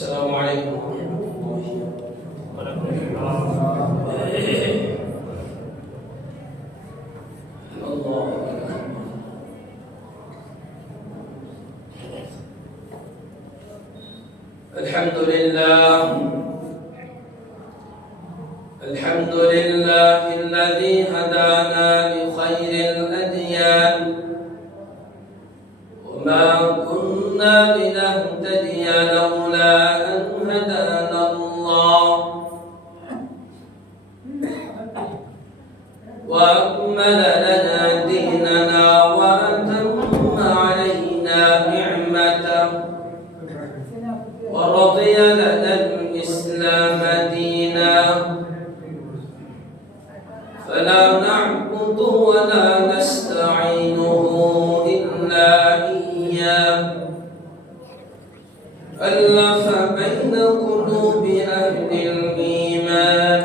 السلام عليكم ورحمة الله وبركاته. الله أكبر. الحمد لله الذي هدانا لخير الأديان وما كنا لنهتدي لولا أن هدانا الله وأكمل لنا ديننا وأتم علينا نعمته ورضي لنا الإسلام دينا فلا نعبد ولا نستعينه إلا إياه ألف بين قلوب أهل الإيمان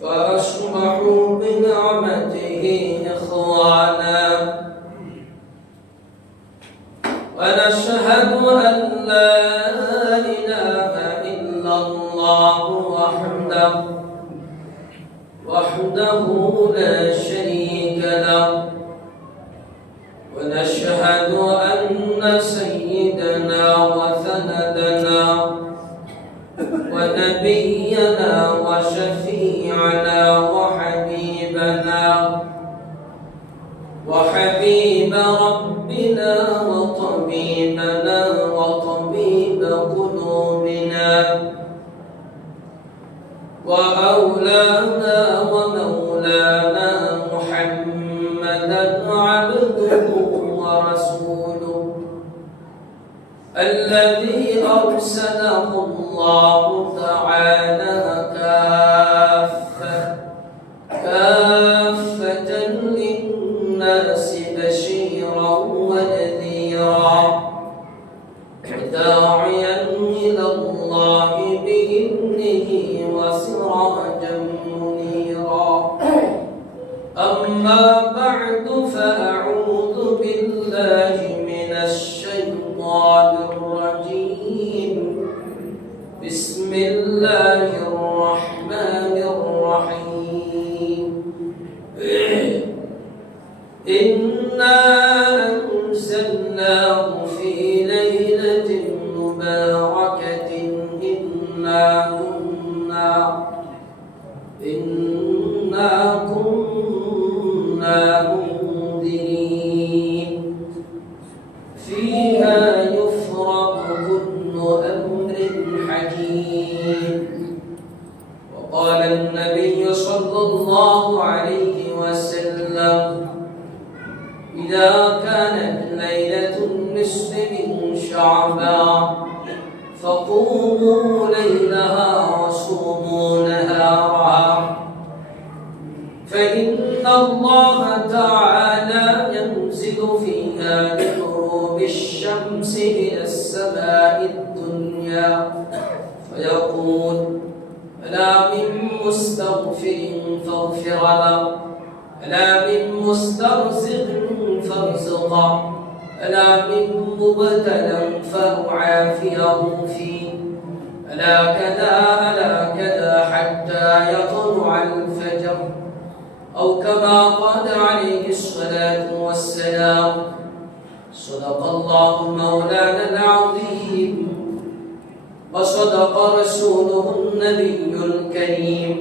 فأصبحوا بنعمته إخوانا ونشهد أن لا إله إلا الله وحده لا شريك له ونشهد أن سيدنا وسندنا ونبينا وشفيعنا وحبيب ربنا وطبيبنا وطبيب قلوبنا وأولانا ومولانا محمدا عبده ورسوله الذي أرسله الله تعالى كافة للناس بشيرا ونذيرا وداعيا إلى الله بإذنه وسراجا منيرا أما بعد فأعوذ بالله من الشيطان الرجيم بسم الله الرحمن الرحيم إنا أنزلناه في ليلة مباركة إنا كنا منذرين فيها يفرق كل أمر حكيم وقال النبي صلى الله عليه وسلم إذا كانت ليلة النصف من شعبان فقوموا ليلها وصوموا نهارها فإن الله تعالى ينزل فيها بغروب الشمس إلى السماء الدنيا فيقول ألا من مستغفر فاغفر له ألا من مسترزق فارزقه ألا من مبتلى فأعافيه فيه ألا كذا حتى يطلع الفجر أو كما قال عليه الصلاة والسلام صدق الله مولانا العظيم وصدق رسوله النبي الكريم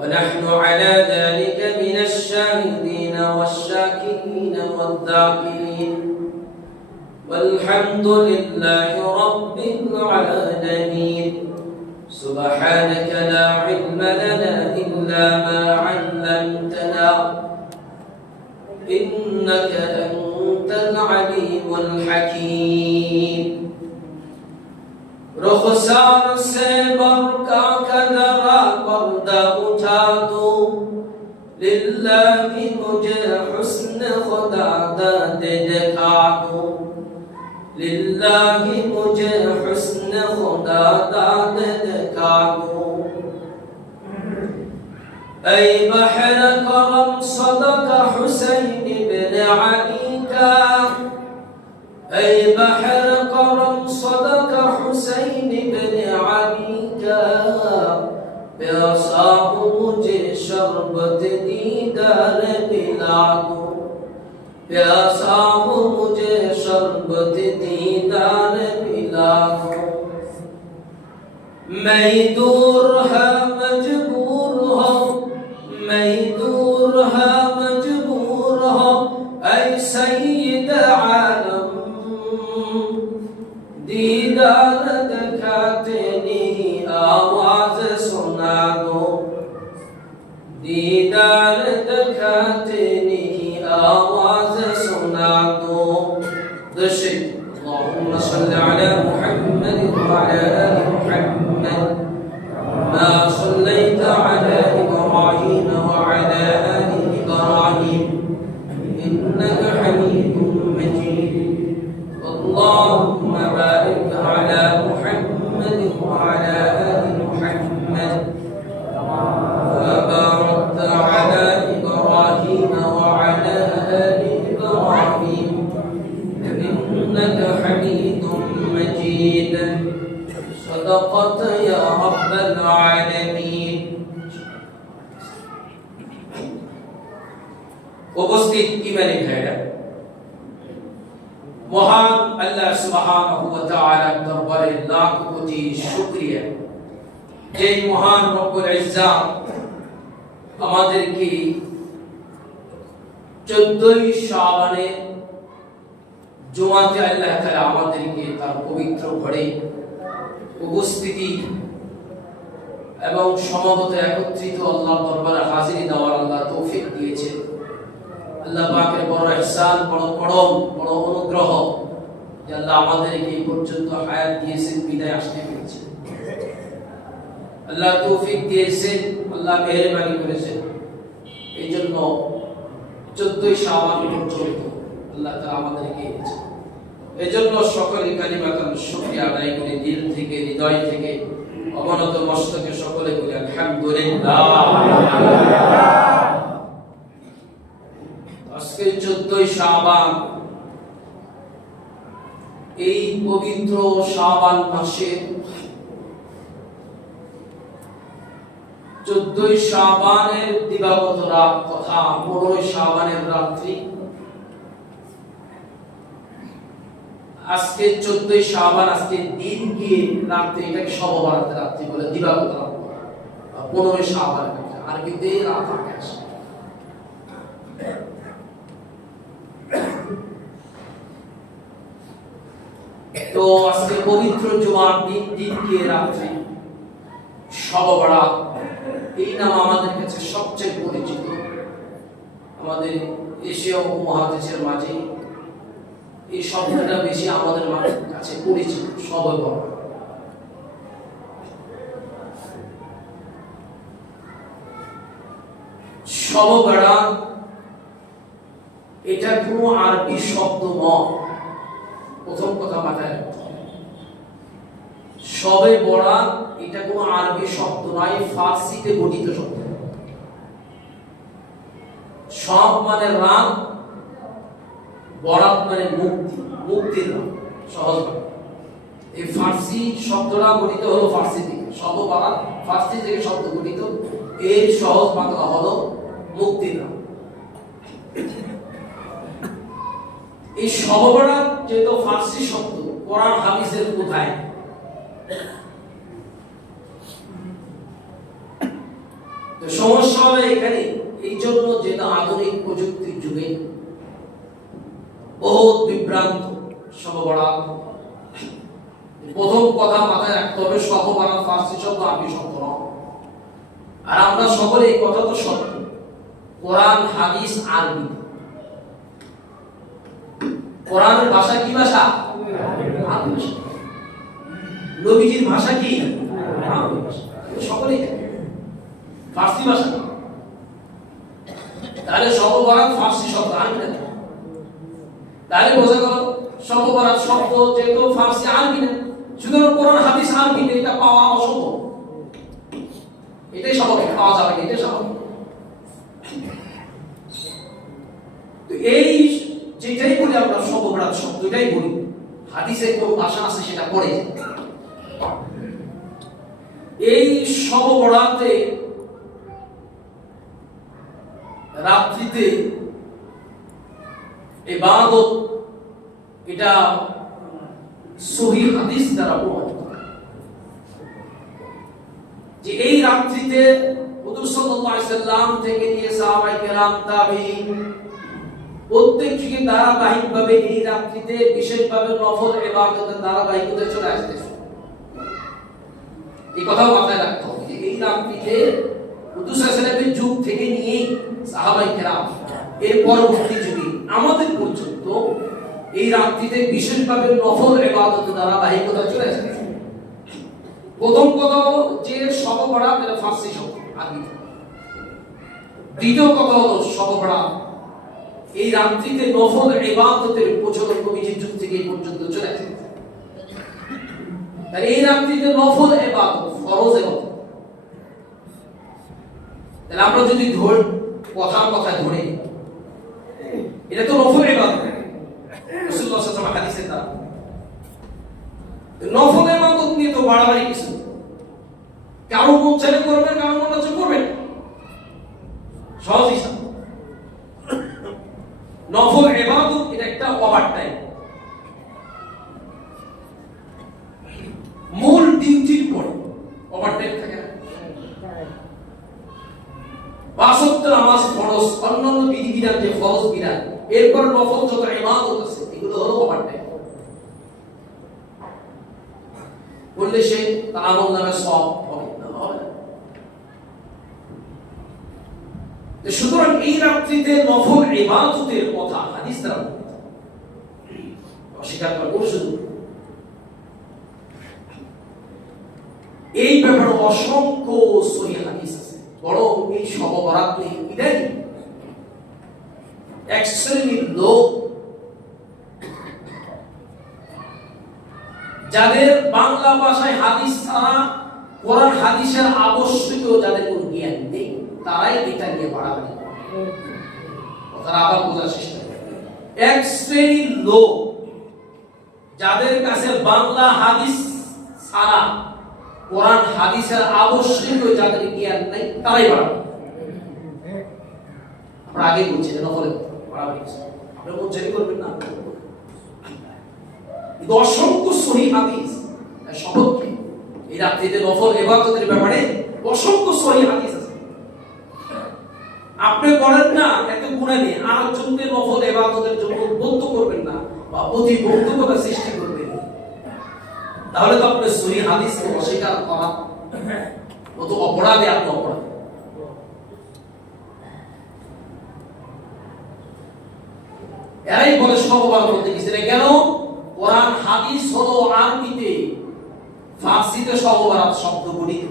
ونحن على ذلك من الشاهدين والشاكرين والذاكرين والحمد لله رب العالمين سبحانك لا علم لنا إلا ما علمتنا إنك أنت العليم الحكيم رخسار سے برقع کا ذرا پردہ اٹھا دو للہ مجھے حسن خدا داد دکھا دو للہ مجھے حسن خدا داد دکھا دو اے بحر کرم صدق حسین بن علی کا اے بحر दीदार पिला दो, प्यासा हूँ मुझे शरबत दीदार पिला दो। मैं दूर है मजबूर हो, मैं दूर है मजबूर हो, ऐ सैयद आलम दीदार दिखाते नहीं आवाज सुना दो, दीदार दिखाते नहीं आवाज सुना दो। दशे अल्लाहुम्मा सल्लि अला मुहम्मद व अला आलि मुहम्मद मा सल्लैता अला इब्राहीम व अला आलि इब्राहीम इन्नका हमीदुम मजीद। अल्लाहुम्मा बारिक अला मुहम्मद व अला आलि मुहम्मद मा बारकता अला इब्राहीम व अला आलि इब्राहीम इन्नका हमीदुम मजीद। सदक़त या रब्बल आलमीन। उपस्थित ইমানি ভাইরা, মহান আল্লাহ সুবহানাহু ওয়া তাআলার দরবারে লাখ কোটি শুকরিয়া, যে মহান রব্বুল ইজ্জাত আমাদেরকে 14ই শাবানে জুমাতে আল্লাহ তাআলা আমাদেরকে তার পবিত্র ঘরে উপস্থিতি এবং সমবেত একত্রিত আল্লাহর দরবারে হাজিরি দেওয়ার আল্লাহ তৌফিক দিয়েছেন। আল্লাহ পাকের বড় ইহসান, বড় অনুগ্রহ যে আল্লাহ আমাদেরকে এই পর্যন্ত হায়াত দিয়েছেন, বিদায় আসতে পেরেছেন। আল্লাহ তৌফিক দিয়েছেন, আল্লাহ মেহেরবানি করেছেন। এই জন্য 14ই শাবান পর্যন্ত আল্লাহ তাআলা আমাদেরকে এনেছেন। এই জন্য সকলে কালিমাতুল শুকরিয়া আদায় করে দিল থেকে, হৃদয় থেকে, অবনত মস্তকে সকলে বলি আলহামদুলিল্লাহ। আজকে 14ই শাবান, এই পবিত্র শাবান মাসের 14ই শাবানের দিবাগত রাত তথা 15ই শাবানের রাত্রি। আজকে 14ই শাবান, আজকে দিন গিয়ে রাত্রি, এটাকে শবে বরাতের রাত্রি বলে, দিবাগত রাত। 15ই শাবান আরবিতে রাত 28। তো আজকে পবিত্র জুমার দিন গিয়ে রাত্রি, শবে বরাত, এই নাম আমাদের কাছে সবচেয়ে পরিচিত। আমাদের এশিয়া উপমহাদেশের মাঝে এই শব্দটা বেশি আমাদের কাছে পরিচিত, শবে বরাত। শবে বরাত এটা কোনো আরবি শব্দ নয়, প্রথম কথা মাথায় রাখতে হবে। শবে বরাত এটা কোনো আরবি শব্দ নয়, ফার্সিতে গঠিত শব্দ। শব মানে রাত, বরাত মানে মুক্তি, মুক্তির রাত, সহজ ভাবে। এই ফার্সি শব্দটা গঠিত হলো ফার্সি থেকে, শবে বরাত ফার্সি থেকে শব্দ গঠিত, এর সহজ বাংলা হলো মুক্তির রাত। এই শবে বরাত যেহেতু ফার্সি শব্দ, কোরআন হাদিসের কোথায়? তো সমস্যা হবে এখানে, এই জন্য যেটা আধুনিক প্রযুক্তির যুগে বহুত বিভ্রান্ত শবে বরাত। প্রথম কথা মাথায় রাখতে হবে, শবে বরাত ফার্সি শব্দ, আরবি শব্দ নয়। আর আমরা সকলে এই কথা তো সত্য, কোরআন হাদিস আরবি। কোরআনের ভাষা কি ভাষা? আরবি ভাষা। নবীজির ভাষা কি? আরবি ভাষা। সকলেই ফার্সি ভাষা। তাহলে শবে বরাত ফার্সি শব্দ, আরবি না। তাহলে বোঝা গেল শবে বরাত শব্দ যেহেতু ফার্সি, আরবি না, সুতরাং কোরআন হাদিস আরবিতে এটা পাওয়া অসম্ভব। এটাই স্বাভাবিক, পাওয়া যাবে না, এটাই স্বাভাবিক। তো এই যেটাই বলি আমরা শবে বরাত শব্দটাই বলি, হাদিসে কোন ভাষা আছে সেটা পড়ে। এই শবে বরাতে রাত্রিতে ইবাদত এটা সহিহ হাদিস দ্বারা প্রমাণিত যে এই রাত্রিতে হুজুর সাল্লাল্লাহু আলাইহি সাল্লাম থেকে নিয়ে সাহাবায়ে কেরাম তাবেঈন প্রত্যেক যুগে ধারাবাহিকভাবে এই রাত্রিতে বিশেষভাবে নফল ইবাদতের ধারাবাহিকতা চলে আসতেছে। এই কথা মাথায় রাখতে হবে যে এই রাত্রিতে হুজুর সাল্লাল্লাহু আলাইহি সাল্লামের যুগ থেকে নিয়ে সাহাবায়ে কেরাম এর পরবর্তী যুগে আমাদের পর্যন্ত এই রাত্রিতে বিশেষভাবে নফল ইবাদতের ধারাবাহিকতা চলে আসতেছে। প্রথম কথা হলো যে শব বরাত এটা ফার্সি শব্দ আরবি। দ্বিতীয় কথা হলো শব বরাত এই রাত্রিতে নফল ইবাদতের প্রচলন নবীজির যুগ থেকে এই পর্যন্ত চলে আসছে। তাই এই রাত্রিতে নফল ইবাদত ফরজ ইবাদত তাহলে আমরা যদি কথা ধরে এটা তো নফল ইবাদত রাসূলুল্লাহ সাল্লাল্লাহু আলাইহি ওয়াসাল্লাম হাদিসে তা নফল ইবাদত নিয়ে তো বাড়াবাড়ি কিছু কারো মন চাইলে করবেন কারো মন চাইলে করবেন সহজ হিসাব। নফল ইবাদত এটা একটা ওভার টাইম মূল ডিউটির পর ওভার টাইম থাকে না। পাঁচ ওয়াক্ত নামাজ ফরজ অন্যান্য বিধিবিধান যে ফরজ বিধান এরপর নফল যত ইবাদত আছে এগুলো হলো ওভার টাইম বললে সে তার আমল নামে সওয়াব হবে না হবে না। সুতরাং এই রাত্রিতে নফল ইবাদতের কথা হাদিস দ্বারা অস্বীকার করার কোনো সুযোগ এই ব্যাপারে অসংখ্য সহিহ হাদিস আছে। বরং এই শব বরাত নিয়ে ইদানি এক শ্রেণীর লোক যাদের বাংলা ভাষায় হাদিস ছাড়া কোরআন হাদিসের আবশ্যকীয় যাদের কোনো জ্ঞান নেই তারাই এটা নিয়ে বাড়াবাড়ি করে। কথাটা আবার বোঝার চেষ্টা করবেন। এক শ্রেণীর লোক যাদের কাছে বাংলা হাদিস ছাড়া কোরআন হাদিসের আবশ্যকীয় যাদের জ্ঞান নেই তারাই বাড়াবাড়ি। আমরা আগে বলছি যে নফলে বাড়াবাড়ি আপনারা মন করবেন না। অসংখ্য সহিহ হাদিস সপক্ষে এই রাত্রিতে নফল ইবাদতের ব্যাপারে অসংখ্য সহিহ হাদিস আছে। আপনি করেন না এত গুনাহ নেই আরেকজনকে নফল ইবাদতের জন্য উদ্বুদ্ধ করবেন না বা প্রতিবন্ধকতা সৃষ্টি করবেন তাহলে তো আপনি সহিহ হাদিসকে অস্বীকার করা কত অপরাধে আপনি অপরাধ। এরাই বলে সববার বলতে গেছে কেন কোরআন হাদিস হলো আরবিতে ফার্সিতে সববার শব্দ গঠিত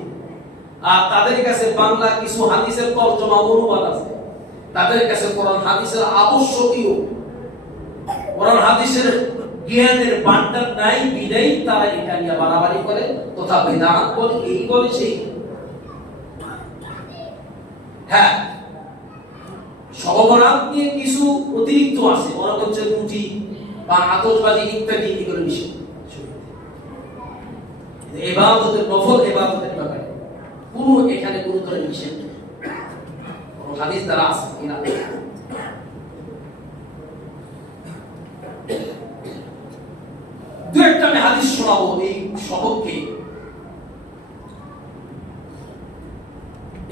আর তাদের কাছে বাংলা কিছু হাদিসের তরজমা অনুবাদ আছে। তাদের কাছে কোরআন হাদিসের আবশ্যকীয় কোরআন হাদিসের জ্ঞানের ভান্ডার নাই বিদায় তারা এটা নিয়ে বাড়াবাড়ি করে তথা বিদআত বলে এই বলে সেই। হ্যাঁ শব বরাত নিয়ে কিছু অতিরিক্ত আছে ওরা হচ্ছে রুটি বা আতশবাজি ইত্যাদি এগুলো নিষেধ। ইবাদতের নফল ইবাদতের ব্যাপারে পুরো এখানে কোনো ধরনের নিষেধ কোন হাদিস দ্বারা আছে কিনা। দু একটা আমি হাদিস শোনাবো এই সপক্ষে।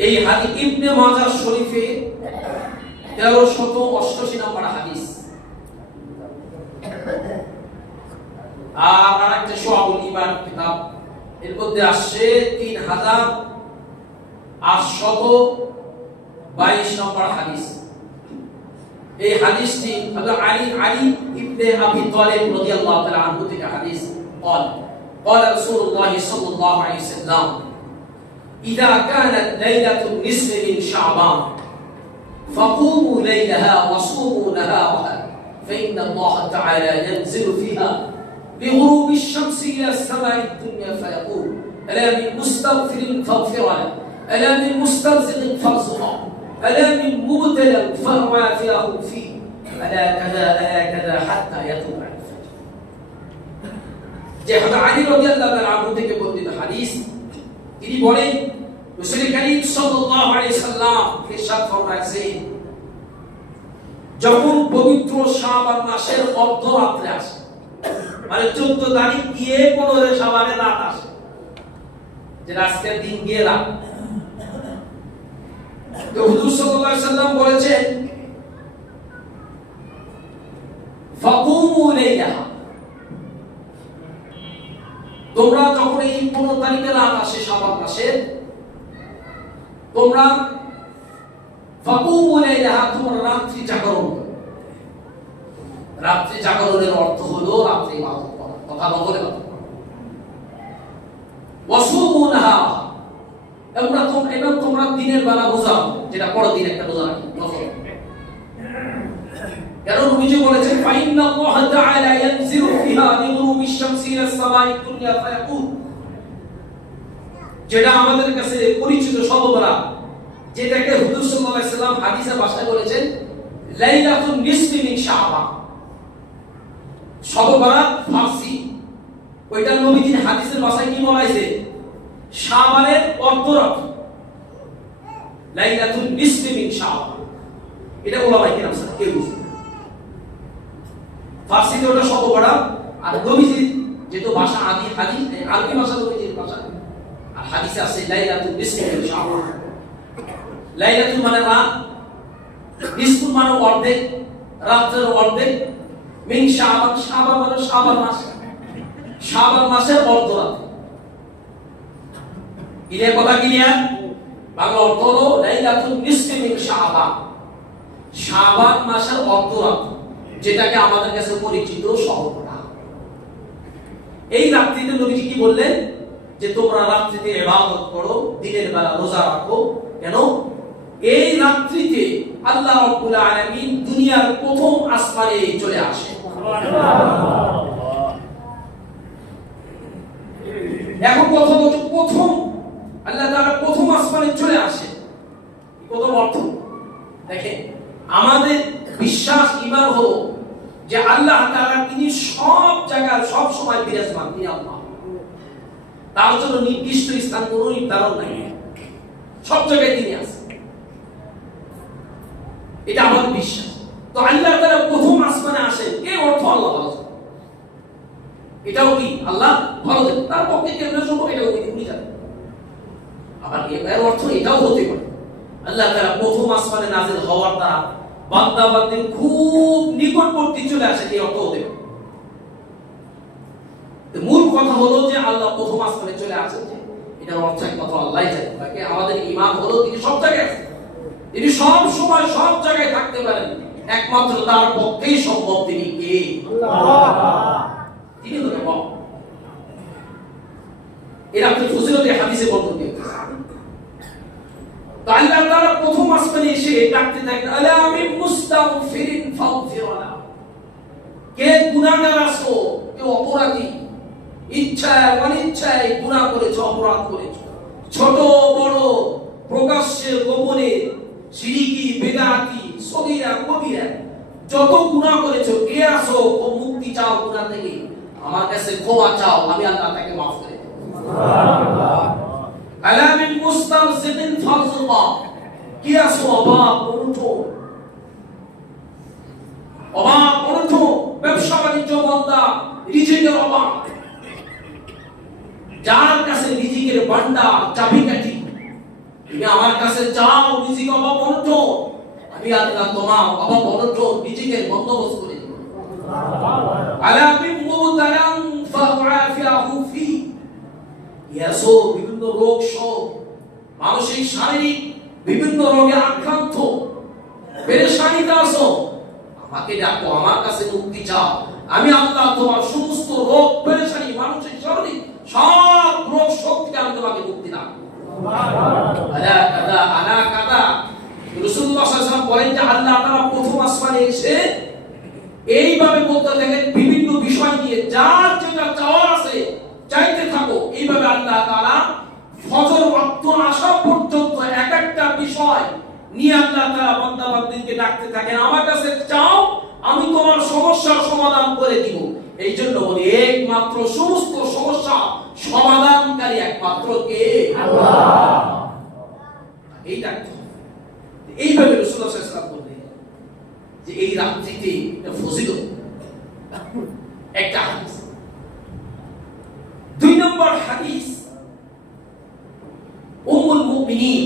এই হাদিস ইবনে মাজাহ শরীফে 1388 নম্বর হাদিস আর আরেকটা শুআবুল ঈমান কিতাব এর মধ্যে আসছে 3822 নম্বর হাদিস। এই হাদিসটি হযরত আলী ইবনে আবি তালিব রাদিয়াল্লাহু তাআলা আনহু থেকে হাদিস قال قال رسول الله صلى الله عليه وسلم إذا كانت ليلة النصف من شعبان فقوموا ليلها وصوموا نهارها فإن الله تعالى ينزل فيها بغروب الشمس إلى السماء الدنيا فيقول ألا من مستغفر فاغفر له ألا من مسترزق فارزقه ألا من مبتلى فعافيه فيه ألا كذا حتى يطلع الفجر। যে হযরত আলী রাদিয়াল্লাহু তাআলা আনহু থেকে বর্ণিত হাদিস তিনি বলেন রাসূল করিম সাল্লাল্লাহু আলাইহি সাল্লাম ইরশাদ ফরমায়েছেন যখন পবিত্র শাবান মাসের অর্ধরাত্রে আসে, মানে 14 তারিখ গিয়ে 15 শাবানের রাত আসে, যে আজকের দিন গিয়ে রাত। তো হুজুর সাল্লাল্লাহু আলাইহি সাল্লাম বলেছেন ফাকুমু লাইলাহা, তোমরা যখন এই 15 তারিখে রাত আসে শাবান মাসের, তোমরা ফাকুমু লাইলাহা, তোমরা রাত্রি জাগরণ করো। রাত্রি জাগরণের অর্থ হলো রাত্রি ইবাদত করা, কথা বলে কথা। ওয়াসুমু নাহারা, এবং তোমরা দিনের বেলা রোজা, যেটা পরের দিন একটা রোজা রাখি। কারণ নবীজি বলেছেন ফাইন্নাল্লাহ তাআলা ইয়ানজিলু ফিহা লিগুরুবিশ শামসি ইলাস সামাই দুনিয়া ফায়াকুল, যেটা আমাদের কাছে পরিচিত শবে বরাত, যেটাকে হুজুর সাল্লাল্লাহু আলাইহি সাল্লাম হাদিসে ভাষায় বলেছেন লাইলাতুন নিসফি মিন শাবান। শবে বরাত ফারসি, ওইটা নবীজি হাদিসের ভাষায় কি বলাইছে? শাবানের অর্ধরাত্রি, লাইলাতুন নিসফি মিন শাবান। এটা ওলামায়ে কেরাম সাথে কেউ বুঝে ফারসিতে ওটা শবে বরাত, আর নবীজি যেহেতু ভাষা আদি হাদিস আরবি ভাষা নবীজির ভাষা, আর হাদিসে আছে লাইলাতুন নিসফি মিন শাবান। লাইলাতুন মানে রাত, নিসফু মানে অর্ধেক, রাতের অর্ধেক, মিন শাবান, শাবান মানে শাবান মাস, শাবান মাসের অর্ধরাত্রি। এর কথা ক্লিয়ার? বাংলা অর্থ হলো লাইলাতুন নিসফি মিন শাবান, শাবান মাসের অর্ধরাত্রি, যেটাকে আমাদের কাছে পরিচিত শবে বরাত। এই রাত্রিতে নবীজি কি বললেন? যে তোমরা রাত্রিতে ইবাদত করো, দিনের বেলা রোজা রাখো। কেন? এই রাত্রিতে আল্লাহ রাব্বুল আলামিন দুনিয়ার প্রথম আসমানে চলে আসে। এখন কথা হলো প্রথম, আল্লাহ তাআলা প্রথম আসমানে চলে আসে। প্রথম অর্থ দেখেন, আমাদের বিশ্বাস ঈমান হলো যে আল্লাহ তাআলা তিনি সব জায়গায় সব সময় বিরাজমান, তিনি আল্লাহ। তার জন্য নির্দিষ্ট স্থান কোনো নির্ধারণ নাই, সব জায়গায় তিনি আছেন, এটা আমাদের বিশ্বাস। তো আল্লাহ তাআলা প্রথম আসমানে আসেন, এই অর্থ আল্লাহ ভালো, এটাও কি আল্লাহ ভালো দেন, তার পক্ষে কেমন সম্ভব এটাও উনি জানেন। আবার এর অর্থ এটাও হতে পারে আল্লাহ তাআলা প্রথম আসমানে নাযিল হওয়ার দ্বারা বান্দা বান্দির খুব নিকটবর্তী চলে আসে, এই অর্থ হতে পারে। তো মূল কথা হলো যে আল্লাহ প্রথম আসমানে চলে আসেন, এটার অর্থ একমাত্র আল্লাহই জানেন। তাকে আমাদের ঈমান হলো তিনি সব জায়গায় আছেন, তিনি সব সময় সব জায়গায় থাকতে পারেন, একমাত্র তার পক্ষেই সম্ভব। তিনি কে? আল্লাহ, তিনি হলেন রব। এর আপনি ফজিলতে হাদিসে বর্ণনা দিয়েছেন। তো আল্লাহ তাআলা প্রথম আসমানে এসে ডাকতে থাকেন, আলা মিন মুস্তাগফিরিন ফাগফিরনা, কে গুনাহগার আছো, কে অপরাধী, ইচ্ছায় অনিচ্ছায় গুনাহ করেছো, অপরাধ করেছো, ছোট বড়, প্রকাশ্যে গোপনে, শিরকি বেদাতি সগীরা কবিরা, যত গুনাহ করেছো, কে আছো, ও মুক্তি চাও গুনাহ থেকে, আমার কাছে ক্ষমা চাও, আমি আল্লাহ তাকে maaf করে দেব। সুবহানাল্লাহ। আলা মিন মুস্তারসিদিন ফারজুকা, কে আছো অভাব অনটন, অভাব অনটন, ব্যবসা বাণিজ্য বন্ধা, রিজিকের অভাব, যার কাছে রিজিকের ভান্ডার চাবিকাঠি, তুমি আমার কাছে চাও, রিজিক অভাব অনটন, আমি আল্লাহ তোমার অভাব অনটন রিজিকের বন্দোবস্ত করে দেব। আলা মিন মুবতালান ফাআফিয়াহু ফি, ইয়াসো বিভিন্ন রোগ সহ, মানসিক শারীরিক বিভিন্ন রোগে আক্রান্ত, পেরেশানিতে আছো, আমাকে ডাকো, আমার কাছে মুক্তি চাও, আমি আল্লাহ তোমার সমস্ত রোগ পেরেশানি মানসিক শারীরিক সব রোগ শক্তি আমি তোমাকে মুক্তি দাও। আলা কাদা আলা কাদা। রাসূলুল্লাহ সাল্লাল্লাহু আলাইহি ওয়াসাল্লাম বলেন যে আল্লাহ তাআলা প্রথম আসমানে এসে এইভাবে বলতে থাকেন বিভিন্ন বিষয় নিয়ে, যার যেটা চাওয়ার আছে চাইতে থাকো। এইভাবে আল্লাহ তাআলা ফজর ওয়াক্ত আসা পর্যন্ত এক একটা বিষয় নিয়ে আল্লাহ তাআলা বান্দা বান্দীকে ডাকতে থাকেন, আমার কাছে চাও, আমি তোমার সমস্যার সমাধান করে দিব। এই জন্য বলি একমাত্র সমস্ত সমস্যা সমাধানকারী একমাত্র কে? আল্লাহ। এই ডাকতে এইভাবে রাসূলুল্লাহ সাল্লাল্লাহু আলাইহি ওয়াসাল্লাম বললেন। যে এই রাত্রিতে এটা ফজিলত একটা হাদিস। 2 নম্বর হাদিস, উম্মুল মুমিনিন,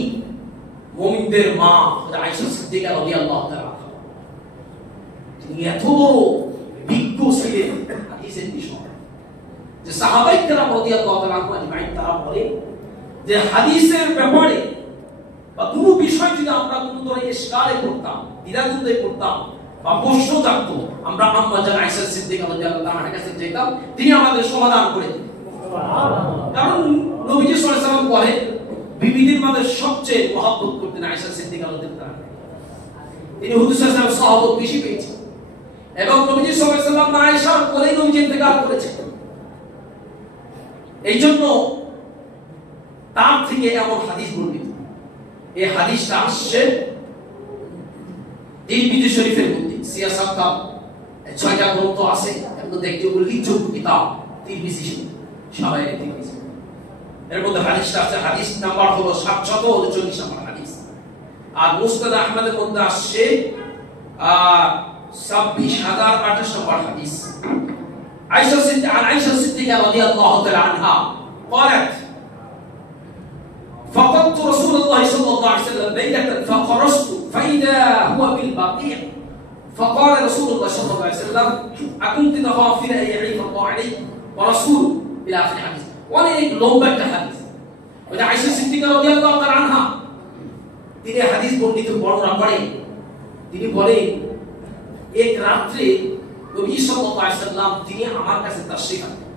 মুমিনদের মা আয়েশা সিদ্দিকা রাদিয়াল্লাহু তাআলা, তিনি এত বড় বিজ্ঞ ছিলেন হাদিসের বিষয়ে যে সাহাবায়ে কেরাম রাদিয়াল্লাহু তাআলা আজমাইন তারা বলে যে হাদিসের ব্যাপারে বা কোনো বিষয় যদি আমরা কোনো ধরনের ইশকালে করতাম, দ্বিধাদ্বন্দ্বে করতাম বা প্রশ্ন থাকতো, আমরা আম্মা জান আয়েশা সিদ্দিকা রাদিয়াল্লাহু তাআলার কাছে যেতাম, তিনি আমাদের সমাধান করে দিতেন। কারণ নবীজি সাল্লাল্লাহু আলাইহি ওয়াসাল্লাম বলেন বিবিদের মধ্যে সবচেয়ে মহব্বত করতেন আয়েশা সিদ্দিকা রাদিয়াল্লাহু তাআলা। তিনি হুজুর সাল্লাল্লাহু আলাইহি ওয়াসাল্লাম সাহাবত বেশি পেয়েছেন এবং নবীজি সাল্লাল্লাহু আলাইহি ওয়াসাল্লাম আয়েশার কোলে নবীজি ইন্তেকাল করেছেন। এই জন্য তার থেকে এমন হাদিস বর্ণিত। এই হাদিসটা আসছে তিরমিজি শরীফের মধ্যে, সিয়াসাত কা 6টা গ্রন্থ আছে, এর মধ্যে একটি উল্লেখযোগ্য কিতাব তিরমিজি শরীফ, শামায়ে তিরমিজি। এর মধ্যে হাদিসটা আছে, হাদিস নাম্বার হলো 739 নম্বর হাদিস। আর মুসনাদ আহমদের মধ্যে আসছে 26028 নম্বর হাদিস। আয়েশা সিদ্দিকা রাদিয়াল্লাহু তাআলা আনহা قالت فقدت رسول الله صلى الله عليه وسلم ليلة فخرجت فإذا هو بالبقيع فقال رسول الله صلى الله عليه وسلم أكنت تخافين أن يعيب الله عليك ورسول إلى آخر الحديث। অনেক লম্বা একটা হাদিস। ওই আয়েশা সিদ্দিকা রাদিয়াল্লাহু তাআলা আনহা তিনি হাদিস বর্ণনা করেন, তিনি বলেন এক রাত্রে নবী সাল্লাল্লাহু আলাইহি ওয়াসাল্লাম তিনি আমার কাছে তাশরীফ আনলেন।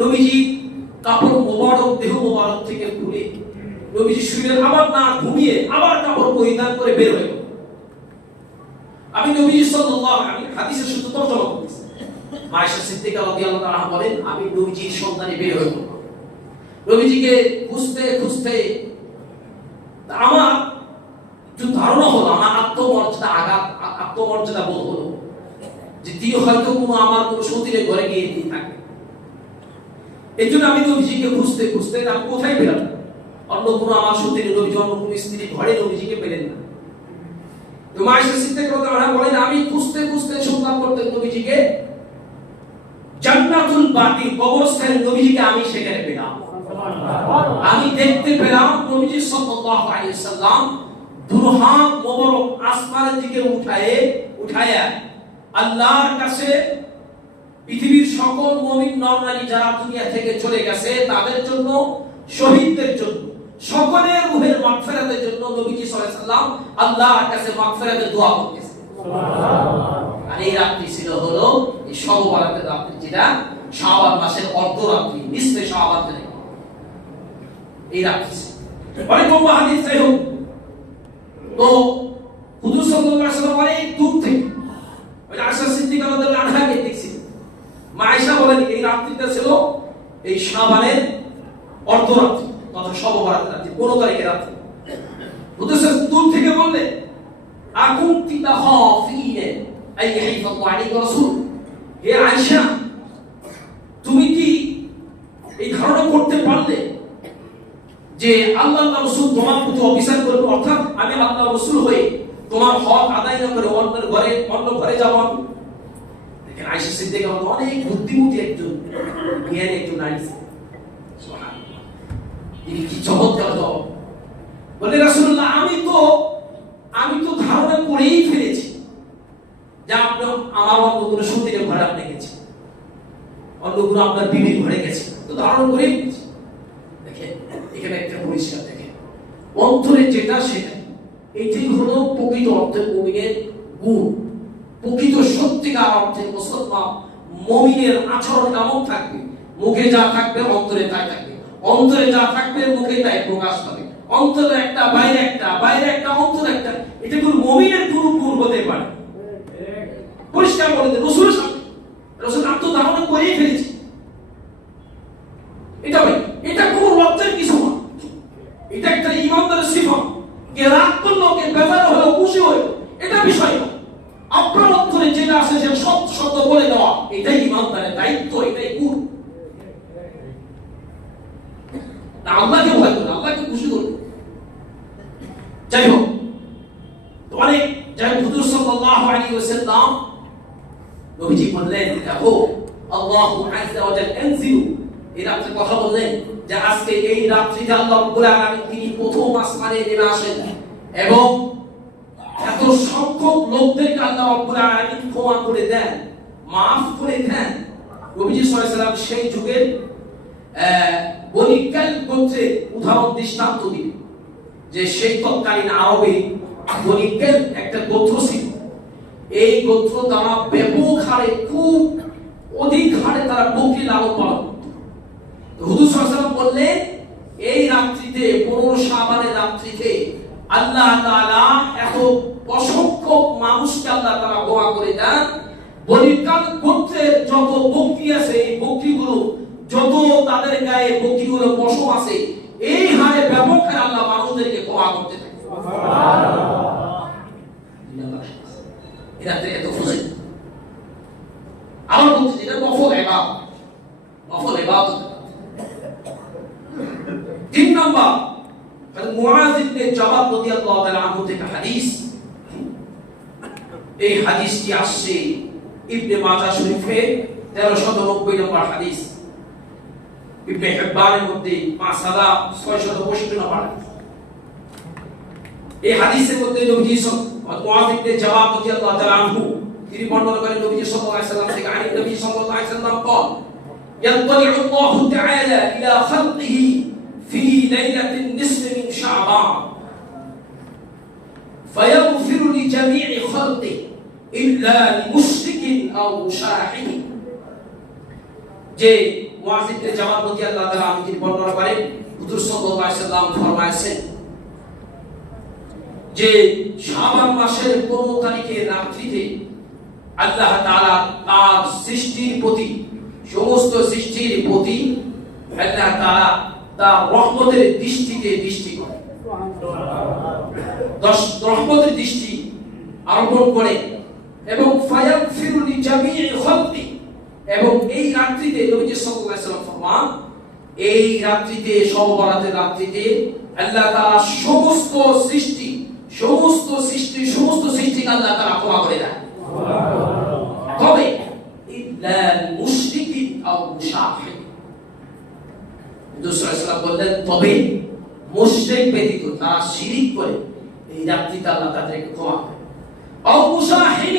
নবীজি কাপড় মোবারক, দেহ মোবারক থেকে খুলে নবীজি শুলেন, আবার না ঘুমিয়ে আবার কাপড় পরিধান করে বের হয়ে গেল। আমি নবীজি সাল্লাল্লাহু আলাইহি হাদিসের শুদ্ধ তর্জমা করতেছি। আয়েশা সিদ্দিকা রাদিয়াল্লাহু তাআলা বলেন আমি নবীজির সন্ধানে বের হয়ে গেলাম। নবীজিকে খুঁজতে খুঁজতে আমার একটু ধারণা হলো, আমার আত্মমর্যাদা বোধ হলো যে তিনি হয়তো কোনো আমার কোনো সতীরের ঘরে গিয়ে দিয়ে থাকবে। এই জন্য আমি নবীজিকে খুঁজতে খুঁজতে আমি কোথায় পেলাম না, অন্য কোনো আমার সতীর নবীজি অন্য কোনো স্ত্রী ঘরে নবীজিকে পেলেন না। তো আয়েশা সিদ্দিকা রাদিয়াল্লাহু তাআলা বলেন আমি খুঁজতে খুঁজতে সন্ধান করতে নবীজিকে জান্নাতুল বাকি কবরস্থানে নবীজিকে আমি সেখানে পেলাম। আমি দেখতে পেলাম নবীজি সাল্লাল্লাহু আলাইহি ওয়াসাল্লাম দুই হাত মোবারক আসমানের দিকে উঠায়া আল্লাহর কাছে পৃথিবীর সকল মুমিন নরনারী যারা দুনিয়া থেকে চলে গেছে তাদের জন্য, শহীদদের জন্য, সকলের রূহের মাগফিরাতের জন্য নবীজি সাল্লাল্লাহু আলাইহি ওয়াসাল্লাম আল্লাহর কাছে মাগফিরাতের দোয়া করতেছেন। সুবহানাল্লাহ। আর এই রাত্রি ছিল হলো এই শবে বরাতের রাত্রি, যেটা শাওয়াল মাসের অর্ধরাত্রি, নিসফে শাওয়াল থেকে এই রাত্রি। অনেক লম্বা হাদিস যাই হোক, তো হুজুর সাল্লাল্লাহু আলাইহি ওয়াসাল্লাম অনেক দূর থেকে ওই আয়েশা সিদ্দিকা রাদিয়াল্লাহু আনহাকে দেখছেন। মা আয়েশা বলেন এই রাত্রিটা ছিল এই শাবানের অর্ধরাত্রি তথা শবে বরাতের রাত্রি, 15 তারিখের রাত্রি। হুজুর দূর থেকে বললেন আকুনতি তাখাফিনা আই ইয়াহিফাল্লাহু আলাইহি ওয়া রাসূল, হে আয়েশা তুমি কি এই ধারণা করতে পারলে যে আল্লাহ রাসূল তোমার প্রতি অবিচার করবে, অর্থাৎ আমি আল্লাহ রাসূল হয়ে তোমার হক আদায় না করে অন্য ঘরে যাব? দেখেন আয়েশা সিদ্দিকা অনেক বুদ্ধিমতী একজন জ্ঞানী একজন নারী, সুবহানাল্লাহ। তিনি কি চমৎকার জবাব বলে, রাসূলুল্লাহ আমি তো ধারণা করেই ফেলেছি যে আপনি আমার অন্য কোনো সতীরের ঘরে আপনি গেছেন, অন্য কোনো আপনার বিবির ঘরে গেছেন, তো ধারণা করেই ফেলেছি। দেখেন এখানে একটা পরিষ্কার, দেখেন অন্তরে যেটা সেটা, এটাই হলো প্রকৃত অর্থে মুমিনের গুণ। প্রকৃত সত্যিকার অর্থে মুসলমান মুমিনের আচরণ কেমন থাকবে, মুখে যা থাকবে অন্তরে তাই থাকবে, অন্তরে যা থাকবে মুখে তাই প্রকাশ পাবে। অন্তরে একটা বাইরে একটা, বাইরে একটা অন্তরে একটা, এটা কোন মুমিনের কোনো গুণ হতে পারে? পরিষ্কার বলে দেন রাসূলের সামনে, রাসূল আমি তো ধারণা করেই ফেলেছি। এটা কোনো লজ্জার কিছু না, এটা একটা ঈমানদারের সিফাত। কে রাগ করলো, কে বেজার হলো, খুশি হলো, এটা বিষয় না। আপনার অন্তরে যেটা আছে সে সত্য সত্য বলে দেওয়া, এটাই ঈমানদারের দায়িত্ব, এটাই গুণ। না আল্লাহকে ভয় করুন, আল্লাহকে খুশি করুন। যাই হোক, অনেক যাই হুজুর সাল্লাল্লাহু আলাইহি ওয়াসাল্লাম নবীজি বললেন, দেখো আল্লাহু আযজা ওয়া জাল আনজিলু, এই রাত্রে কথা বললেন যে আজকে এই রাত্রিতে আল্লাহ রাব্বুল আলামিন তিনি প্রথম আসমানে নেমে আসেন এবং এত সংখ্যক লোকদেরকে আল্লাহ রাব্বুল আলামিন ক্ষমা করে দেন, মাফ করে দেন। নবীজি সাল্লাল্লাহু আলাইহি ওয়াসাল্লাম সেই যুগের বনি কালব গোত্রের উদাহরণ দৃষ্টান্ত দিলেন যে সেই তৎকালীন আরবে বনি কালব একটা গোত্র ছিল। এই গোত্র তারা ব্যাপক হারে, খুব অধিক হারে তারা বকরি লালন পালন করত। হুজুর সাল্লাল্লাহু আলাইহি ওয়াসাল্লাম বললেন, এই রাত্রিতে 15 শাবানের রাত্রিতে আল্লাহ তাআলা এত অসংখ্য মানুষকে আল্লাহ তাআলা ক্ষমা করে দেন। বনি কালব গোত্রের যত বকরি আছে, এই বকরিগুলো যত তাদের গায়ে বকরিগুলো পশম আছে, এই হারে ব্যাপক হারে আল্লাহ মানুষদেরকে ক্ষমা করতে থাকে। সুবহানাল্লাহ। এটা এত ফজিলত। আমার বলতে যেটা নফল ইবাদত, নফল ইবাদত। 3 নাম্বার মুআয ইবনে জাবাল রাদিয়াল্লাহু তাআলা আনহু থেকে হাদিস। এই হাদিসটি আসছে ইবনে মাজাহ শরীফে 1390 নম্বর হাদিস, ইবনে হিব্বানের মধ্যে 5665 নম্বর। এই হাদিসের মধ্যে নবীজি মুআয ইবনে জাবাল রাদিয়াল্লাহু তাআলা আনহু তিনি বর্ণনা করেন নবীজি সাল্লাল্লাহু আলাইহি ওয়াসাল্লাম থেকে, আন নবী সাল্লাল্লাহু আলাইহি ওয়াসাল্লাম قال يطلع الله تعالى إلى خلقه في ليلة النصف من شعبان فيغفر لجميع خلقه إلا لمشرك أو مشاحن। যে মুআয ইবনে জাবাল রাদিয়াল্লাহু তাআলা আনহু তিনি বর্ণনা করেন হুজুর সাল্লাল্লাহু আলাইহি ওয়াসাল্লাম ফরমায়েছেন যে শাবান মাসের 15 তারিখের রাত্রিতে আল্লাহ তাআলা তার সৃষ্টির প্রতি, সমস্ত সৃষ্টির প্রতি আল্লাহ তাআলা তার রহমতের দৃষ্টিতে দৃষ্টি করেন, রহমতের দৃষ্টি আরোপণ করে এবং ফায়াগফিরু লিজামিই খালকি। এবং এই রাত্রিতে নবী সাল্লাল্লাহু আলাইহি ওয়াসাল্লাম ফরমান, এই রাত্রিতে শবে বরাতের রাত্রিতে আল্লাহ তাআলা সমস্ত সৃষ্টিকে আল্লাহ তাআলা ক্ষমা করে দেন। তবে ইল্লা মুশরিকিন আও মুশাহিন, রাসূল সাল্লাল্লাহু আলাইহি ওয়াসাল্লাম বললেন তবে মুশরিক ব্যতীত, তারা শিরক করে, এই রাত্রিতে আল্লাহ তাদেরকে ক্ষমা করে। আও মুশাহিন,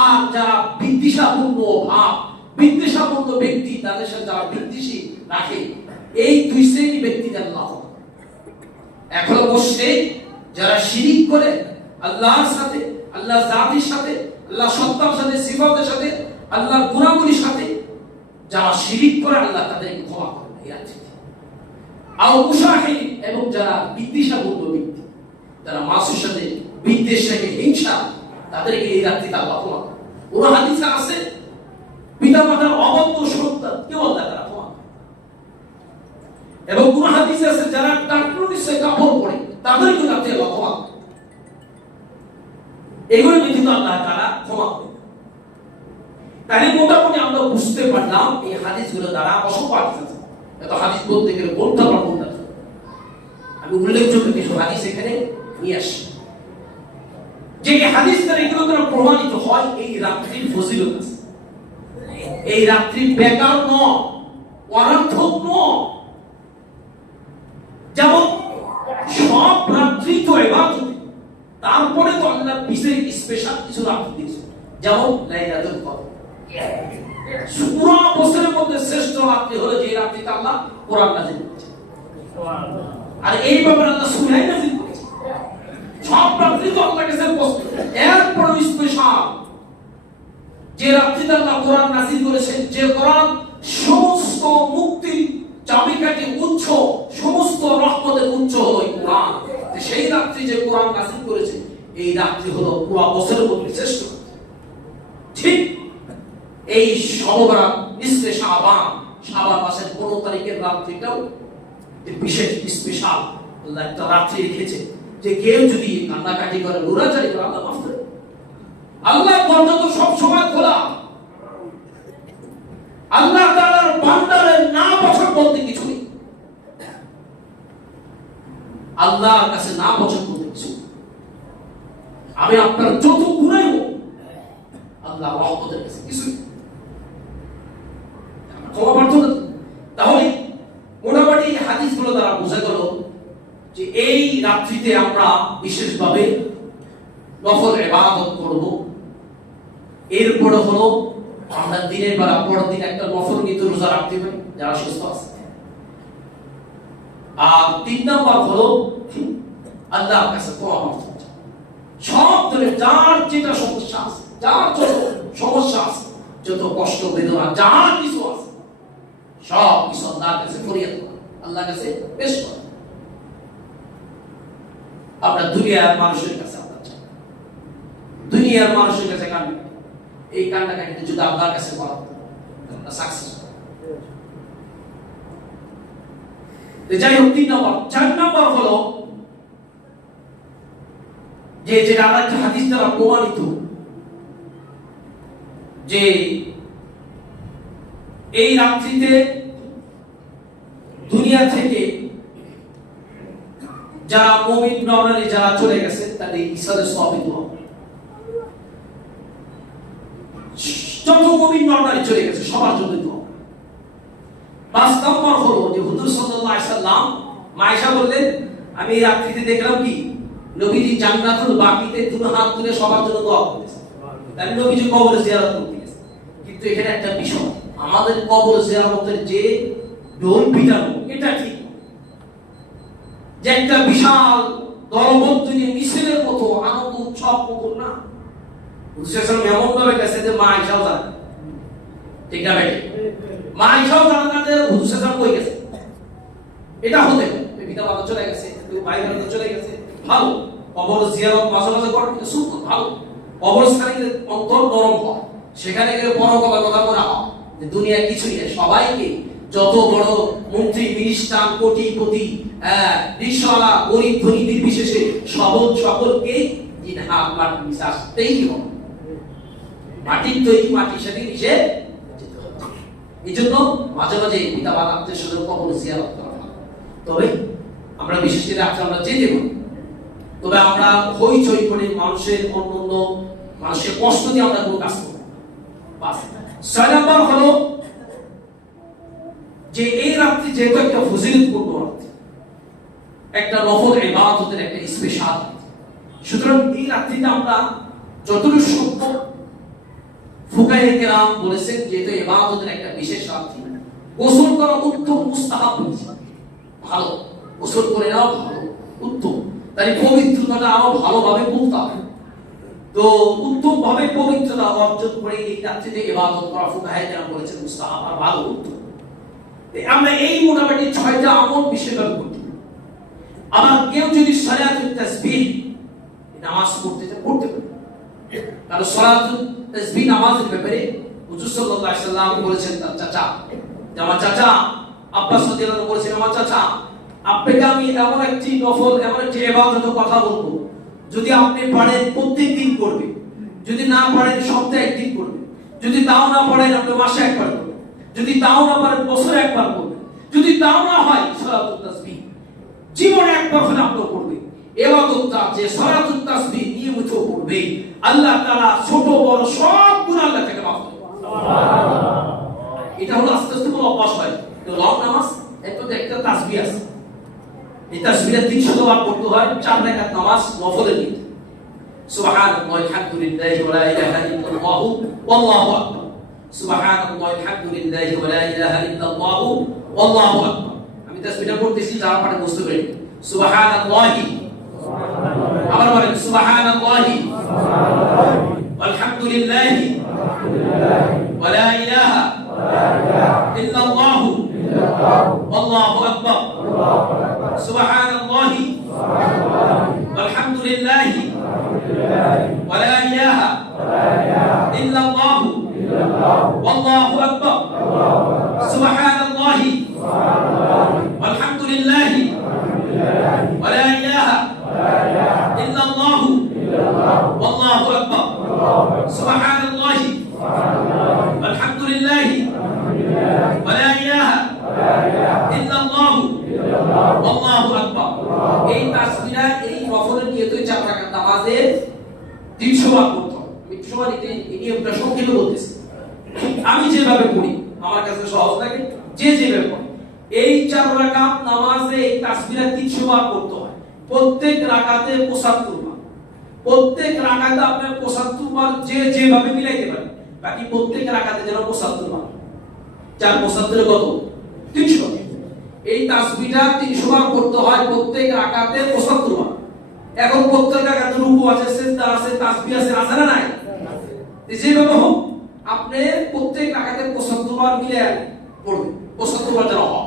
আর যারা বিদ্বেষাপূর্ণ ভাব, বিদ্বেষাপূর্ণ ব্যক্তি, তাদের সাথে যারা বিদ্বেষী রাখে, এই দুই শ্রেণীর ব্যক্তিদের আল্লাহ। এখন মুশরিক যারা শিরক করে আল্লাহর সাথে, আল্লাহর জাতির সাথে, আল্লাহর সত্তার সাথে, সিফাতের সাথে, আল্লাহর গুণাবলীর সাথে যারা শিরক করে, আল্লাহ তাদেরকে ক্ষমা করেন এই রাত্রিতে। আর মুশাহিন, এবং যারা বিদ্বেষাপূর্ণ ব্যক্তি, যারা মানুষের সাথে বিদ্বেষ রেখে, হিংসা, তাদেরকে এই রাত্রিতে আল্লাহ ক্ষমা করেন। কোন হাদিসে আছে পিতা মাতার অবাধ্য সন্তান কেউ আল্লাহ তাআলা ক্ষমা করেন। এবং কোন হাদিসে আছে যারা টাকনুনিসে কাপড় পরে, তাদেরকে রাত্রে আল্লাহ ক্ষমা করেন। এগুলো ব্যতীত আল্লাহ তাআলা ক্ষমা করেন। তাহলে মোটামুটি আমরা বুঝতে পারলাম এই হাদিসগুলো দ্বারা অসংখ্য হাদিস আছে। এত হাদিস বলতে গেলে বলতে পারবো না, আমি উল্লেখযোগ্য কিছু হাদিস এখানে নিয়ে আসি যে হাদিস দ্বারা এগুলো দ্বারা প্রমাণিত হয় এই রাত্রির ফজিলত আছে। এই রাত্রি বেকার নয়, অনর্থক নয়। যেমন সব রাত্রি তো ইবাদত, তারপরে তো আল্লাহ বিশেষ স্পেশাল কিছু রাত্রি দিয়েছে, যেমন লাইলাতুল কদর। পুরো বছরের মধ্যে শ্রেষ্ঠ রাত্রি হলো যে রাত্রিতে আল্লাহ কোরআন নাযিল করেছেন, আর এই ব্যাপারে আল্লাহ সূরা নাযিল করেছেন। সব রাত্রি তো আল্লাহর কাছে পছন্দ, এরপর স্পেশাল যে রাত্রিতে আল্লাহ কোরআন নাযিল করেছেন, যে কোরআন সমস্ত মুক্তির চাবিকাঠি উৎস, সমস্ত রহমতের উৎস হলো এই কোরআন। সেই রাত্রি যে কোরআন নাযিল করেছে, এই রাত্রি হলো পুরো বছরের মধ্যে শ্রেষ্ঠ। ঠিক এই শবে বরাত নিসফে শাবান, শাবান মাসের 15 তারিখের রাত্রিটাও বিশেষ স্পেশাল। আল্লাহ একটা রাত্রি রেখেছে যে কেউ যদি কান্নাকাটি করে, ঘোরাচারি করে, আল্লাহ মাফ করে। আল্লাহর দরজা তো সব সময় খোলা। আল্লাহ তাআলার বান্দাদের না পছন্দ বলতে কিছু নেই, আল্লাহর কাছে না পছন্দ বলতে কিছু। আমি আপনার যত গুনাহ হোক আল্লাহ রহমতের কাছে কিছুই ক্ষমা প্রার্থনা। তাহলে মোটামুটি হাদিসগুলো দ্বারা বোঝা গেল যে এই রাত্রিতে আমরা বিশেষভাবে নফল ইবাদত করব। এরপরে হলো আমরা দিনের বেলা পরের দিন একটা নফল নিত রোজা রাখতে পারি যারা সুস্থ আছে। আর 3 নাম্বার হলো আল্লাহর কাছে ক্ষমা প্রার্থনা। সব ধরে যার যেটা সমস্যা আছে, যার যত সমস্যা আছে, যত কষ্ট বেদনা যার কিছু আছে সব কিছু আল্লাহর কাছে ফরিয়াদ করা, আল্লাহর কাছে পেশ করা। আমরা দুনিয়ার মানুষের কাছে দুনিয়ার মানুষের কাছে কান্না, এই কান্না কান্না যদি আল্লাহর কাছে করা আমরা সাকসেস। যাই হোক 3 নম্বর। 4 নম্বর হলো যে যেটা আমরা একটা হাদিস দ্বারা প্রমাণিত যে এই রাত্রিতে দুনিয়া থেকে যারা মুমিন নরনারী যারা চলে গেছে তাদের ইসাদের সওয়াবিত হবে। যত মুমিন নরনারী চলে গেছে সবার জন্য দোয়া। 5 নম্বর হলো যে হুজুর সাল্লাল্লাহু আলাইহি সাল্লাম মায়েশা বললেন আমি এই রাত্রিতে দেখলাম কি নবীজি জান্নাতুল বাকিতে দুটো হাত তুলে সবার জন্য দোয়া করতেছেন। তাই নবীজি কবরে জিয়ারত করতে গেছে। কিন্তু এখানে একটা বিষয়, আমাদের কবর জিয়ারতের যে ঢোল পিটানো এটা ঠিক যে একটা বিশাল দলবদ্ধ নিয়ে মিছিলের মতো আনন্দ উৎসব মতো না। হুজুর এমন ভাবে গেছে যে মা আয়েশাও জানে, ঠিক না বেটি? মা আয়েশাও জানে না যে হুজুর কই গেছে। এটা হতে পিতা মাতা চলে গেছে, ভাই বোন চলে গেছে, ভালো কবর জিয়ারত মাঝে মাঝে করেন, সুন্নত ভালো। কবরস্থানে অন্তর নরম হয়, সেখানে গিয়ে বড় কথা মনে হয় যে দুনিয়া কিছুই নেই। সবাইকে যত বড় মন্ত্রী মিনিস্টার কোটিপতি রিকশাওয়ালা গরিব ধনী নির্বিশেষে সকলকে আপনার আসতেই হবে। মাটির তৈরি মাটির সাথে মিশে এই জন্য মাঝে মাঝে পিতা মাতাদের সাথে কবর জিয়ারত করা হয়। তবে আমরা বিশেষ করে আজকে আমরা যেতে পারি, তবে আমরা হইচই করে মানুষের অন্য মানুষের কষ্ট দিয়ে আমরা কোনো কাজ করব। 6 নম্বর হলো যে এই রাত্রি যেহেতু একটা ফজিলতপূর্ণ রাত্রি, একটা নফল ইবাদতের একটা স্পেশাল, সুতরাং এই রাত্রিতে আমরা যতটুকু সম্ভব ফুকায়ে কেরাম বলেছেন যেহেতু ইবাদতের একটা বিশেষ রাত্রি, গোসল করা উত্তম মুস্তাহাব ভালো, গোসল করে নেওয়া ভালো উত্তম, তাই পবিত্রতাটা আরো ভালোভাবে বলতে হবে। তো উত্তম ভাবে পবিত্রতা অর্জন করে এই রাত্রিতে ইবাদত করা ফুকায়ে কেরাম বলেছেন মুস্তাহাব আর ভালো উত্তম। আমরা এই মোটামুটি 6টা আমল বিশেষভাবে করতে পারি। আবার কেউ যদি সালাতুত তাসবিহ নামাজ পড়তে চায় পড়তে পারে, কারণ সালাতুত তাসবিহ নামাজের ব্যাপারে হুজুর সাল্লাল্লাহু আলাইহি সাল্লাম বলেছেন তার চাচা, যে আমার চাচা আব্বাস রাদিয়াল্লাহু আনহু বলেছেন আমার চাচা আপনাকে আমি এমন একটি নফল এমন একটি ইবাদতের কথা বলবো, যদি আপনি পারেন প্রত্যেক দিন করবেন, যদি না পারেন সপ্তাহে একদিন করবেন, যদি তাও না পারেন আপনি মাসে একবার করবেন, যদি তাও না পারেন বছরে একবার করবেন, যদি তাও না হয় সালাতুত তাসবিহ জীবনে একবার হলে আপনি করবেন। ইবাদতটা যে সালাতুত তাসবিহ নিয়মিত করবে আল্লাহ তাআলা ছোট বড় সব গুনাহ আল্লাহ থেকে মাফ করে দেন। সুবহানাল্লাহ। এটা হলো আস্তে আস্তে অভ্যাস হয়। তো লং নামাজ একটা তাসবিহ আছে, এই তাসবিহটা 300 বার পড়তে হয় 4 রাকাত নামাজ নফলের নিয়ত। সুবহানাল্লাহি আলহামদুলিল্লাহি ওয়া লা ইলাহা ইল্লাল্লাহু ওয়াল্লাহু আকবার। সুবহানাল্লাহি আলহামদুলিল্লাহি ওয়া লা ইলাহা ইল্লাল্লাহু ওয়াল্লাহু আকবার। আমি তাসবিহটা পড়তেছি যারা পারে বুঝতে পারে। সুবহানাল্লাহি, আবার বলেন সুবহানাল্লাহি আলহামদুলিল্লাহি ওয়া লা ইলাহা ইল্লাল্লাহু ওয়াল্লাহু আকবার। সুবহানাল্লাহি আলহামদুলিল্লাহি ওয়া লা ইলাহা ইল্লাল্লাহু والله أكبر. سبحان الله والحمد لله ولا إله إلا الله والله أكبر. سبحان الله والحمد لله ولا إله إلا الله والله أكبر. এই তাসবিহটা এই নফলের নিয়তে 4 রাকাত নামাজের ভাগ করতে হবে। আমি একটু সময় নিতে এই নিয়মটা সংক্ষেপে বলতেছি। আমি যেভাবে পড়ি আমার কাছে সহজ লাগে, যে যেভাবে পড়ে এই 4 রাকাত নামাজে এই তাসবিহা 300 বার করতে হয়। প্রত্যেক রাকাতে 75 বার, প্রত্যেক রাকাতে আপনি 75 বার যে যেভাবে মিলাইতে পারেন, বাকি প্রত্যেক রাকাতে যেন 75 বার। 4 75 কত? 300। এই তাসবিহা 300 বার করতে হয় প্রত্যেক রাকাতে 75 বার। এখন প্রত্যেক রাকাতে রুকু আছে, সিজদা আছে, তাসবিহ আছে, আছে না নাই? যেভাবে হোক আপনি প্রত্যেক রাকাতে 75 বার মিলে পড়বেন, 75 বার যেন হয়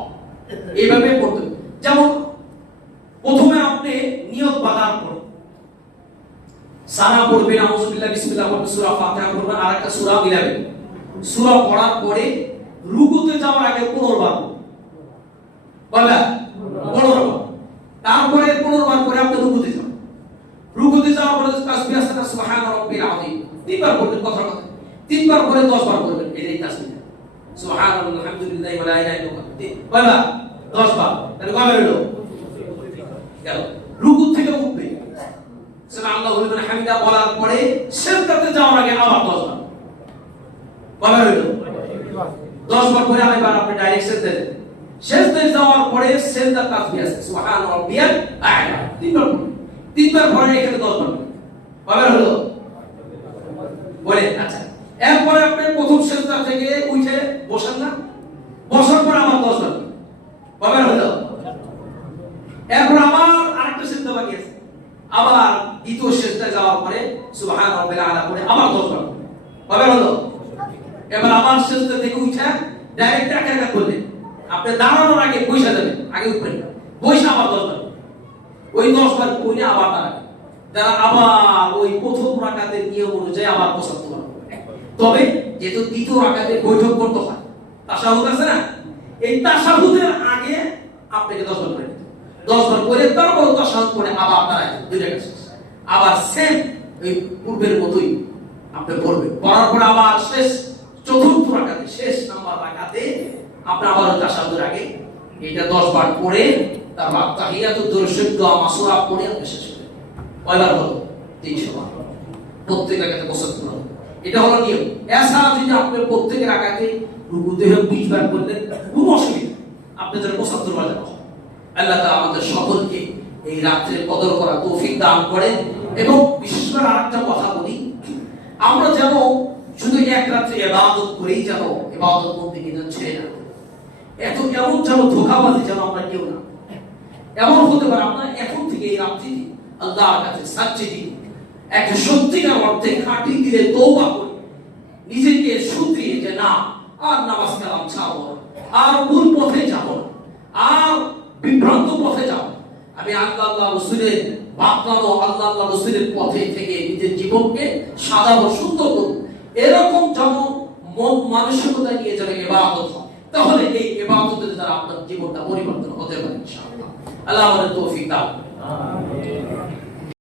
এইভাবে পড়তে। যেমন প্রথমে আপনি নিয়ত বাদান করুন, সানা পড়বেন, আউযুবিল্লাহ বিসমিল্লাহ পড়বেন, সূরা ফাতিহা পড়বেন, আর একটা সূরা মিলাবেন। সূরা পড়ার পরে রুকুতে যাওয়ার আগে 15 বার বলা 15 বার, তারপরে 15 বার করে আপনি রুকুতে যান। রুকুতে যাওয়ার পরে তাসবিহ আছে সুবহান রাব্বিল আযীম 3 বার পড়বেন, কথা 3 বার করে 10 বার করবেন। এটাই তাসবিহ সুবহানাল্লাহ আলহামদুলিল্লাহ ওয়া লা ইলাহা ইল্লাল্লাহ বলা 10 বার। তাহলে কবে হলো? গেল। রুকু থেকে উঠবে, সুবহানাল্লাহু লিমান হামিদা বলার পরে সিজদাতে যাওয়ার আগে আবার 10 বার। কবে হলো? 10 বার করে আবার আপনি ডাইরেক্ট সিজদাতে, সিজদাতে যাওয়ার পরে সিজদা তাসবিহ আছে সুবহান রাব্বিয়াল আ'লা 3 বার, 3 বার পরে এখানে 10 বার। কবে হলো বলে? আচ্ছা, এরপরে আপনি প্রথম সিজদা থেকে উঠে বসেন না, বসার পর আবার 10 বার। কবে হলো? এরপর আবার আরেকটা সিজদা বাকি আছে, আবার দ্বিতীয় সিজদায় যাওয়ার পরে সুবহান রাব্বিল আ'লা করে আবার 10 বার। কবে হলো? এবার আবার সিজদা থেকে উঠে ডাইরেক্ট একা করলেন। আপনি দাঁড়ানোর আগে বসে যাবেন, আগে উঠবেন না, বসে আবার 10 বার। ওই 10 বার পড়ে আবার দাঁড়াবেন, তারা আবার ওই প্রথম রাকাতের নিয়ম অনুযায়ী আবার 75 বার। তবে যেহেতু দ্বিতীয় রাকাতে বৈঠক করতে হয়, তাশাহুদ আছে না, এই তাশাহুদের আগে আপনাকে 10 বার করে নিতে, 10 বার করে তারপর তাশাহুদ করে আবার দাঁড়ায় 2 রাকাত শেষ। আবার সেম ওই পূর্বের মতোই আপনি পড়বেন। পড়ার পর আবার শেষ চতুর্থ রাকাতে, শেষ নাম্বার রাকাতে আপনি আবার তাশাহুদের আগে এটা 10 বার পড়ে তারপর তাহিয়াতুদ দুরুদ দোয়া মাসুরা পড়ে আপনি শেষ করবেন। কয়বার হলো? 300 বার। প্রত্যেক রাকাতে 75 বার। এটা হলো নিয়ম। এছাড়া যদি আপনি প্রত্যেক রাকাতে রুকুতে 20 বার করলেন, কোনো অসুবিধা, আপনাদের 75 বার দেওয়া। আল্লাহ তাআলা আমাদের সকলকে এই রাত্রে কদর করা তৌফিক দান করেন। এবং বিশেষ করে আরেকটা কথা বলি, আমরা যেন শুধু এক রাত্রে ইবাদত করেই যেন ইবাদত বন্দেগী ছেড়ে না, এমন যেন ধোঁকাবাজি যেন আমরা কেউ না। এমন হতে পারে আমরা এখন থেকে এই রাত্রি আল্লাহর কাছে সাচ্চি দিই, একটা সত্যিকার অর্থে খাঁটি দিলে তওবা করি, নিজেকে শুধরিয়ে যে না আর নামাজ কালাম ছাড়বো না, আর ভুল পথে যাব না, আর বিভ্রান্ত পথে যাব, আমি আল্লাহ রাসূলের বাতলানো আল্লাহ রাসূলের পথে থেকে নিজের জীবনকে সাজাবো, সুন্দর করব। এরকম যেন মন মানসিকতা নিয়ে যারা ইবাদত হয়, তাহলে এই ইবাদতের দ্বারা আপনার জীবনটা পরিবর্তন হতে পারে ইনশাআল্লাহ। আল্লাহ আমাদের তৌফিক দান। আমিন।